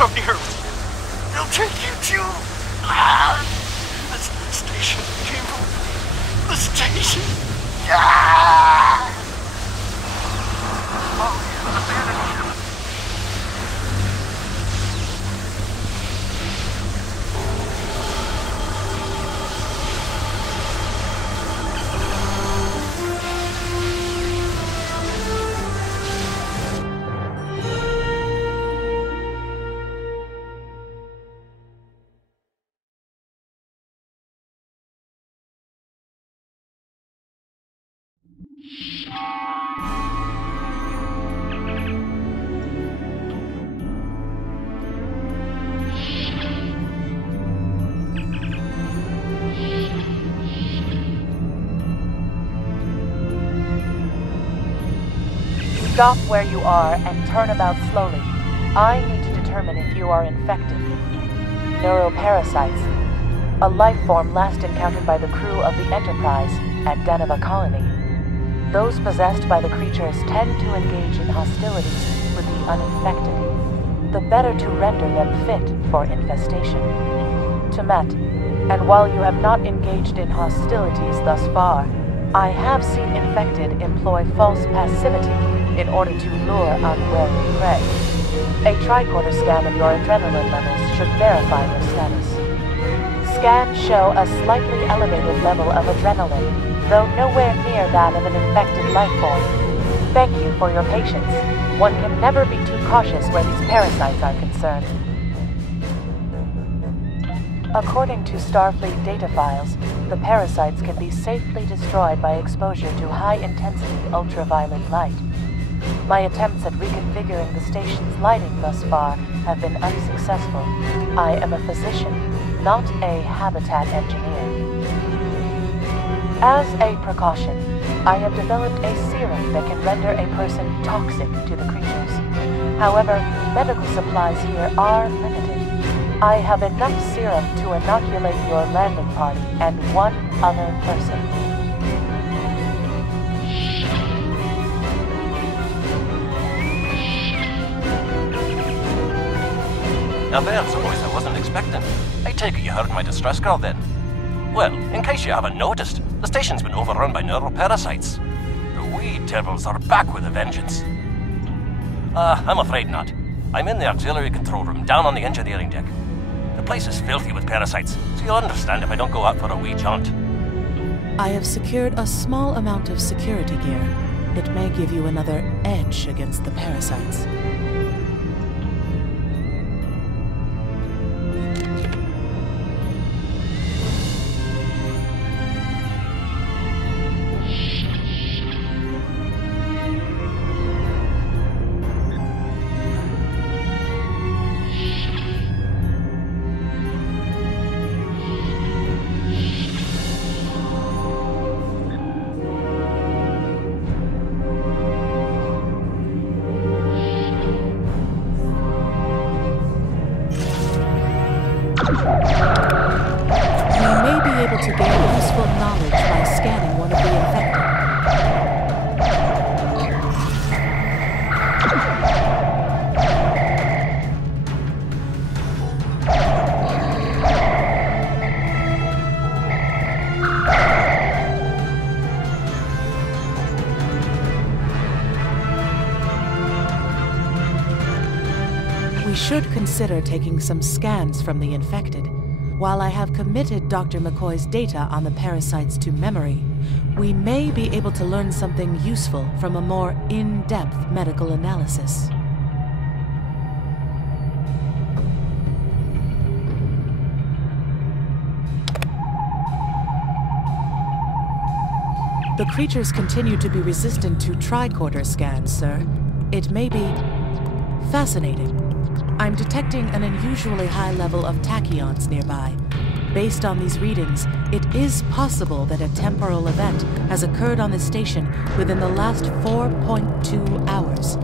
come near me. They'll take you to... the station came from... the station. Stop where you are and turn about slowly. I need to determine if you are infected. Neuroparasites, a life form last encountered by the crew of the Enterprise at Deneva Colony. Those possessed by the creatures tend to engage in hostilities with the uninfected, the better to render them fit for infestation. Temet, and while you have not engaged in hostilities thus far, I have seen infected employ false passivity in order to lure unwary prey. A tricorder scan of your adrenaline levels should verify your status. Scans show a slightly elevated level of adrenaline, though nowhere near that of an infected life form. Thank you for your patience. One can never be too cautious where these parasites are concerned. According to Starfleet data files, the parasites can be safely destroyed by exposure to high-intensity ultraviolet light. My attempts at reconfiguring the station's lighting thus far have been unsuccessful. I am a physician, not a habitat engineer. As a precaution, I have developed a serum that can render a person toxic to the creatures. However, medical supplies here are limited. I have enough serum to inoculate your landing party and one other person. Now there's a voice I wasn't expecting. I take it you heard my distress call then. Well, in case you haven't noticed, the station's been overrun by neuroparasites. The wee devils are back with a vengeance. I'm afraid not. I'm in the auxiliary control room down on the engineering deck. The place is filthy with parasites, so you'll understand if I don't go out for a wee jaunt. I have secured a small amount of security gear. It may give you another edge against the parasites. Should consider taking some scans from the infected. While I have committed Dr. McCoy's data on the parasites to memory, we may be able to learn something useful from a more in-depth medical analysis. The creatures continue to be resistant to tricorder scans, sir. It may be fascinating. I'm detecting an unusually high level of tachyons nearby. Based on these readings, it is possible that a temporal event has occurred on the station within the last 4.2 hours.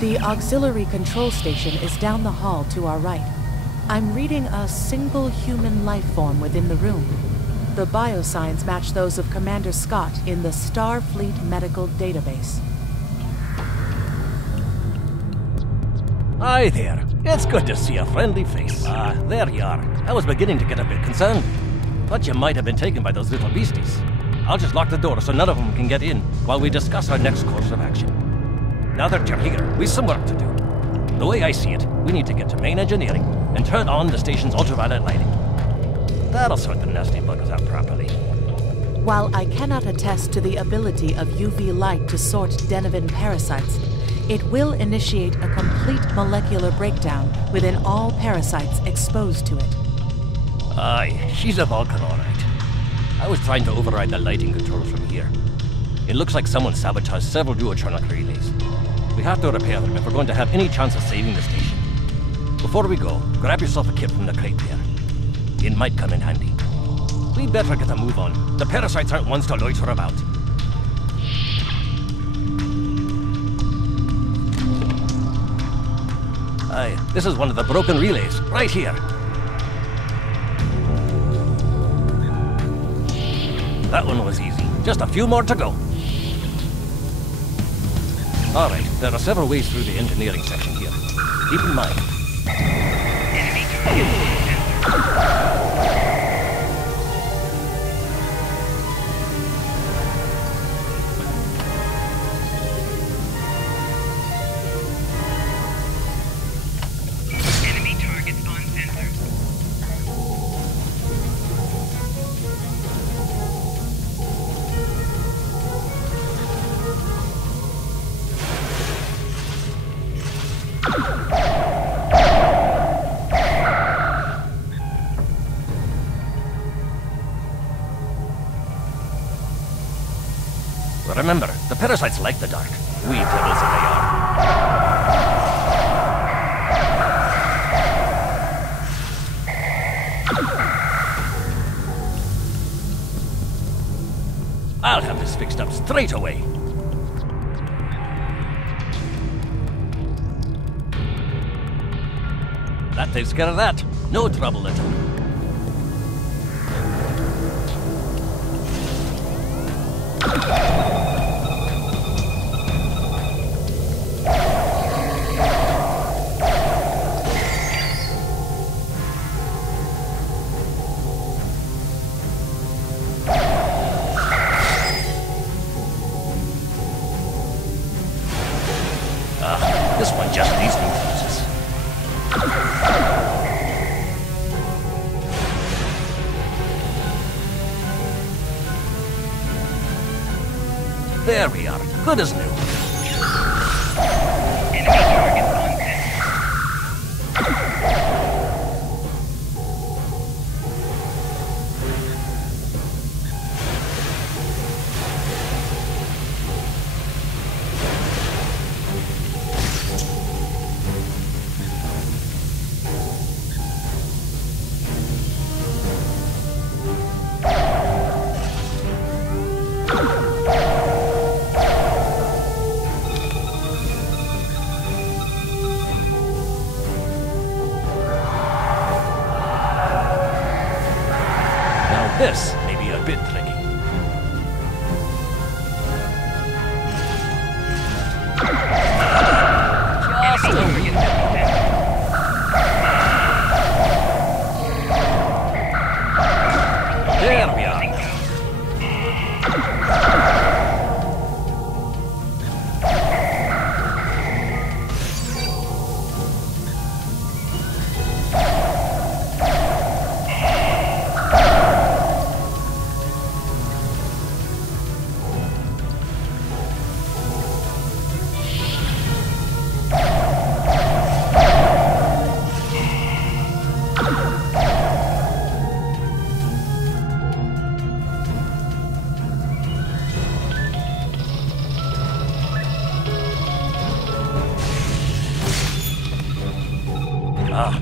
The auxiliary control station is down the hall to our right. I'm reading a single human life form within the room. The biosigns match those of Commander Scott in the Starfleet Medical Database. Hi there. It's good to see a friendly face. There you are. I was beginning to get a bit concerned. Thought you might have been taken by those little beasties. I'll just lock the door so none of them can get in while we discuss our next course of action. Now that you're here, we've some work to do. The way I see it, we need to get to main engineering and turn on the station's ultraviolet lighting. That'll sort the nasty buggers out properly. While I cannot attest to the ability of UV light to sort Denivan parasites, it will initiate a complete molecular breakdown within all parasites exposed to it. Aye, she's a Vulcan, all right. I was trying to override the lighting controls from here. It looks like someone sabotaged several duotronic relays. We have to repair them if we're going to have any chance of saving the station. Before we go, grab yourself a kit from the crate there. It might come in handy. We better get a move on. The parasites aren't ones to loiter about. Aye, this is one of the broken relays, right here. That one was easy. Just a few more to go. All right, there are several ways through the engineering section here. Keep in mind. Enemy target. Enemy targets on sensors. Remember, the parasites like the dark. We devils that they are. I'll have this fixed up straight away. That takes care of that. No trouble at all. This one just needs new fuses. There we are. Good as new. Enemy target on sensor. This may be a bit tricky. Just over you. There we are.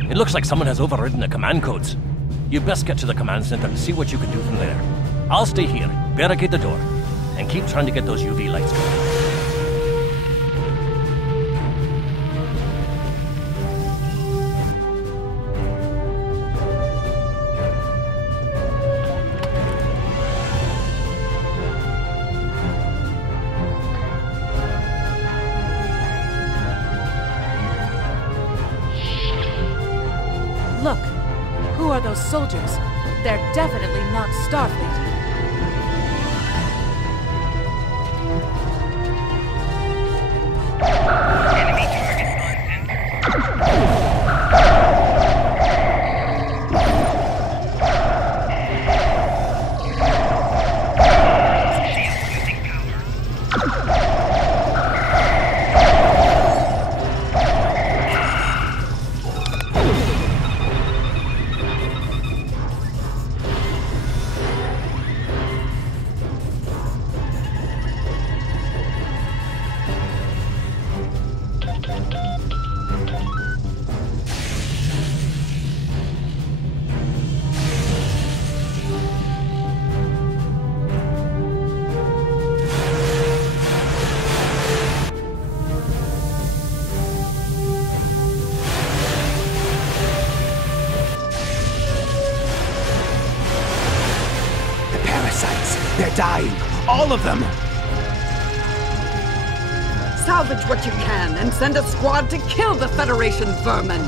It looks like someone has overridden the command codes. You best get to the command center and see what you can do from there. I'll stay here, barricade the door, and keep trying to get those UV lights going. those soldiers. They're definitely not Starfleet. They're dying. All of them. Salvage what you can and send a squad to kill the Federation vermin.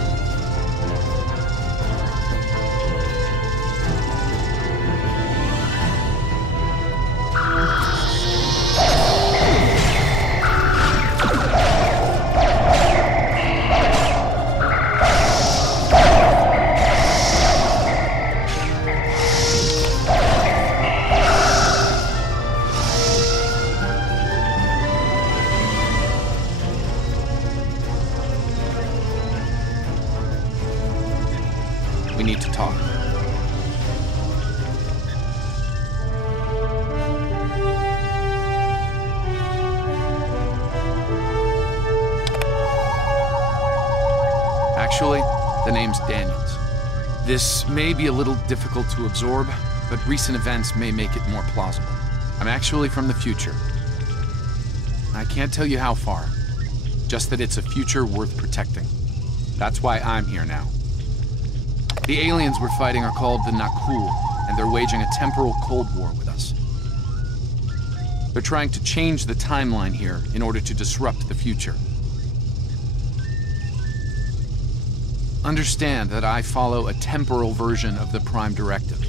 We need to talk. Actually, the name's Daniels. This may be a little difficult to absorb, but recent events may make it more plausible. I'm actually from the future. I can't tell you how far, just that it's a future worth protecting. That's why I'm here now. The aliens we're fighting are called the Nakul, and they're waging a temporal Cold War with us. They're trying to change the timeline here in order to disrupt the future. Understand that I follow a temporal version of the Prime Directive.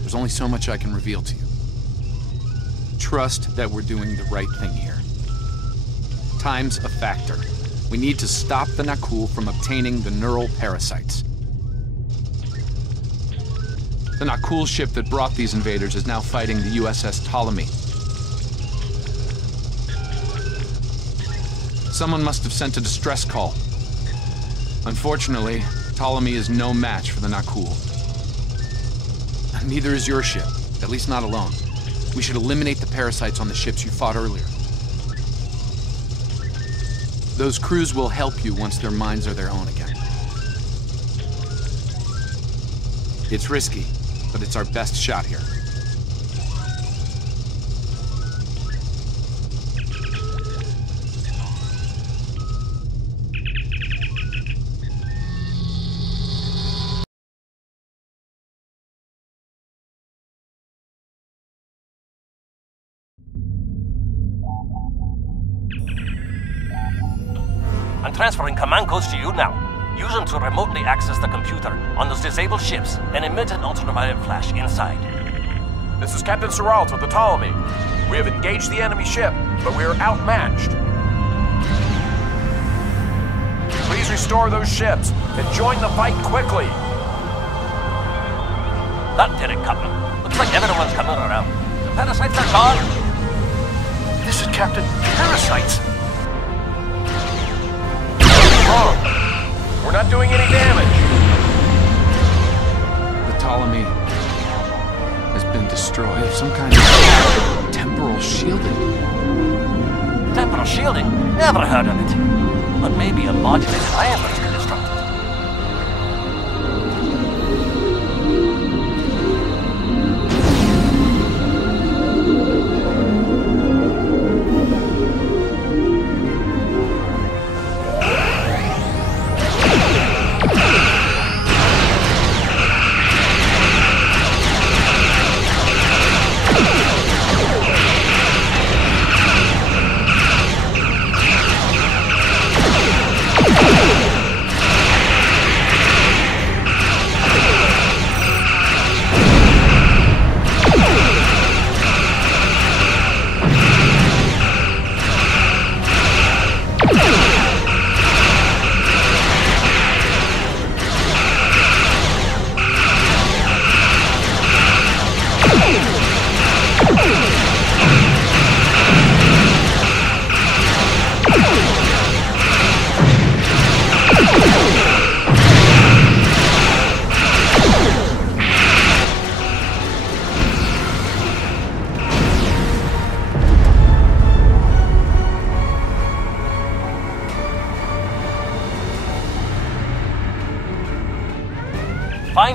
There's only so much I can reveal to you. Trust that we're doing the right thing here. Time's a factor. We need to stop the Nakul from obtaining the neural parasites. The Nakul ship that brought these invaders is now fighting the USS Ptolemy. Someone must have sent a distress call. Unfortunately, Ptolemy is no match for the Nakul. Neither is your ship, at least not alone. We should eliminate the parasites on the ships you fought earlier. Those crews will help you once their minds are their own again. It's risky, but it's our best shot here. I'm transferring command codes to you now. Use them to remotely access the computer on those disabled ships and emit an ultraviolet flash inside. This is Captain Seralt of the Ptolemy. We have engaged the enemy ship, but we are outmatched. Please restore those ships and join the fight quickly. That did it, Captain. Looks like everyone's coming around. The parasites are gone. This is Captain Parasites. Wrong. We're not doing any damage. The Ptolemy has been destroyed. Some kind of temporal shielding. Temporal shielding? Never heard of it. But maybe a modulated ion burst can disrupt it.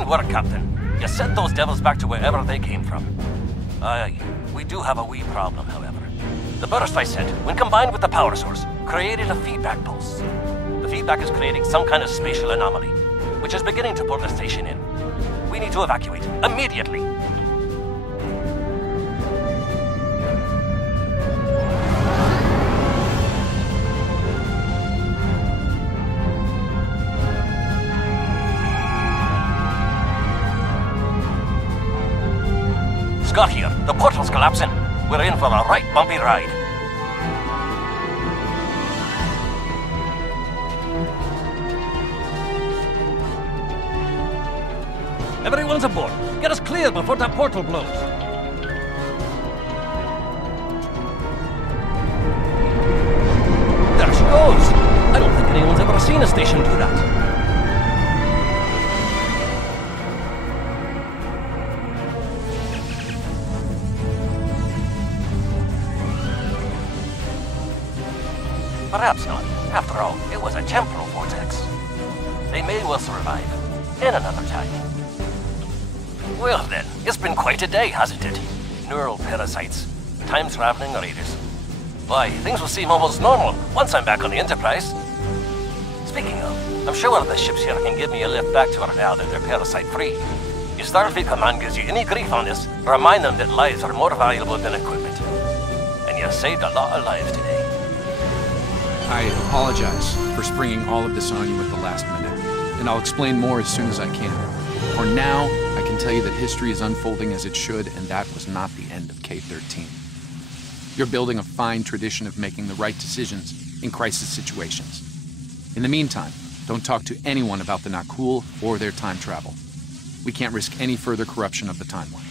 work, Captain. You sent those devils back to wherever they came from. Aye, we do have a wee problem, however. The burst I sent, when combined with the power source, created a feedback pulse. The feedback is creating some kind of spatial anomaly, which is beginning to pull the station in. We need to evacuate, immediately. Scott here. The portal's collapsing. We're in for a right bumpy ride. Everyone's aboard. Get us clear before that portal blows. There she goes. I don't think anyone's ever seen a station do that. Perhaps not. After all, it was a temporal vortex. They may well survive. In another time. Well then, it's been quite a day, hasn't it? Neural parasites, time-traveling raiders. Why, things will seem almost normal once I'm back on the Enterprise. Speaking of, I'm sure the ships here can give me a lift back to Earth now that they're parasite-free. If Starfleet Command gives you any grief on this, remind them that lives are more valuable than equipment. And you saved a lot of lives today. I apologize for springing all of this on you at the last minute, and I'll explain more as soon as I can. For now, I can tell you that history is unfolding as it should, and that was not the end of K-13. You're building a fine tradition of making the right decisions in crisis situations. In the meantime, don't talk to anyone about the Nakul or their time travel. We can't risk any further corruption of the timeline.